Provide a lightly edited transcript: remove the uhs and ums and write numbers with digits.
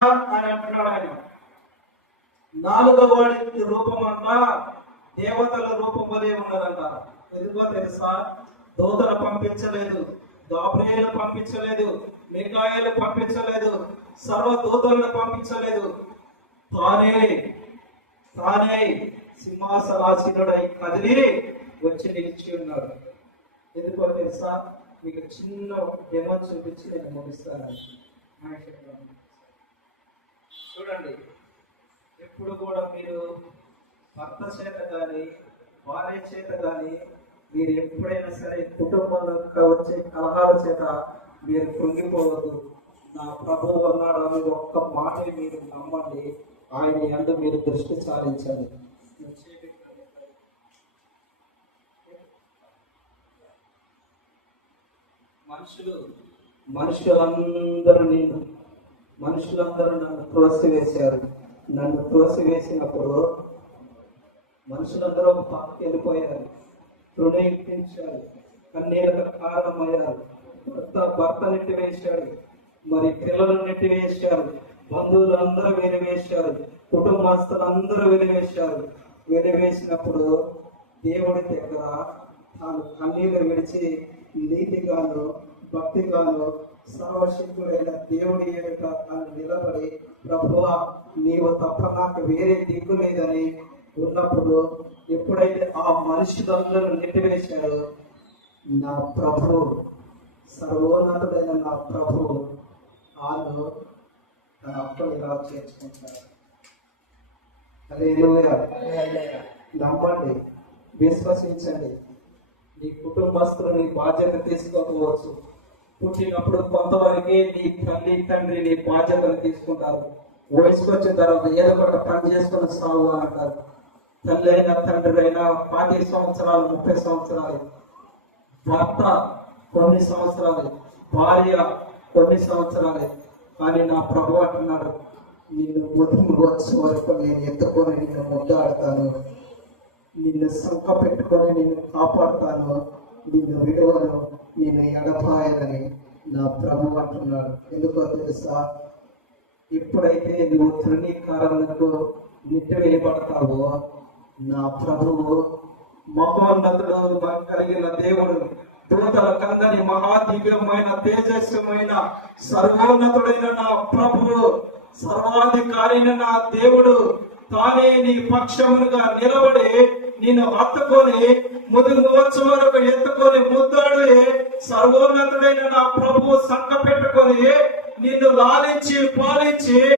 అని అంటున్నాడు ఆయన. నాలుగవ వాడి రూపం అంట దేవతల రూపం వలె ఉన్నదంట. ఎందుకో తెలుసా? దూతలు పంపించలేదు, గాబ్రియేలు పంపించలేదు, మికాయేలు పంపించలేదు, సర్వ దూతలను పంపించలేదు. తానే సింహాసనాసీనుడై కదిలి వచ్చి నిలిచి ఉన్నాడు. ఎందుకో తెలుసా? మీకు చిన్న డెమో చూపించి నేను ముగిస్తాను. చూడండి, ఎప్పుడు కూడా మీరు భర్త చేత కానీ భార్య చేత కానీ మీరు ఎప్పుడైనా సరే కుటుంబంలో వచ్చే కలహాల చేత మీరు కృంగిపోవద్దు. నా ప్రభువు అన్నాడు అని ఒక్క మాట మీరు నమ్మండి, ఆయన యందు మీరు దృష్టి సారించండి. మనుషులందరూ నన్ను త్రోసివేశారు. నన్ను త్రోసివేసినప్పుడు మనుషులందరూ పక్కకి వెళ్ళిపోయారు, తృణీకరించారు, కన్నీళ్ళకు కారణమయ్యారు. భర్త నెట్టివేశాడు, మరి పిల్లలు నెట్టివేశారు, బంధువులందరూ వెలివేశారు, కుటుంబస్తులందరూ వెలివేశారు. వెలివేసినప్పుడు దేవుడి దగ్గర తాను కన్నీళ్ళు విడిచి నీతిగాను భక్తిగాను సర్వశక్తుడైన దేవుడి ఎదుట తాను నిలబడి, ప్రభువా నీవు తప్ప నాకు వేరే దిక్కు లేదని ఉన్నప్పుడు ఎప్పుడైతే ఆ మనుషులందరూ నెట్టివేశాడో నా ప్రభు, సర్వోన్నతుడైన నా ప్రభు వాళ్ళు తన అప్పుడు ఇలా చేర్చుకుంటారు. హల్లెలూయా. నమ్మండి, విశ్వసించండి. నీ కుటుంబస్తులు నీ బాధ్యత తీసుకోకపోవచ్చు. పుట్టినప్పుడు కొంతవరకే నీ తల్లి తండ్రి నీ బాధ్యతలు తీసుకుంటారు. వయసుకు వచ్చిన తర్వాత ఏదో ఒకటి పని చేసుకుని సాగు అంటారు. తల్లి అయినా తండ్రి అయినా 20 సంవత్సరాలు 30 సంవత్సరాలు, భర్త కొన్ని సంవత్సరాలు, భార్య కొన్ని సంవత్సరాలే. కానీ నా ప్రభు అంటున్నాడు, నిన్ను వదిలి వచ్చే వరకు నేను ఎత్తుకొని నిన్ను ముద్దాడుతాను, నిన్ను సంక పెట్టుకొని నిన్ను కాపాడుతాను, నిన్ను విడవను, నిన్ను ఎడపాయనని నా ప్రభు అంటున్నాడు. ఎందుకో తెలుసా? ఎప్పుడైతే నువ్వు తృణీకారణకు నెట్టివేయబడతావో నా ప్రభువు మహోన్నతుడు కలిగిన దేవుడు, దూతల కందని మహాదివ్యమైన తేజస్వమైన సర్వోన్నతుడైన నా ప్రభువు, సర్వాధికారైన నా దేవుడు తానే నీ పక్షములుగా నిలబడి నిన్ను హత్తుకొని ముదుగు వచ్చే వరకు ఎత్తుకొని ముద్దాడు. సర్వోన్నతుడైన నా ప్రభు సంక పెట్టుకొని నిన్ను లాలించి పాలించి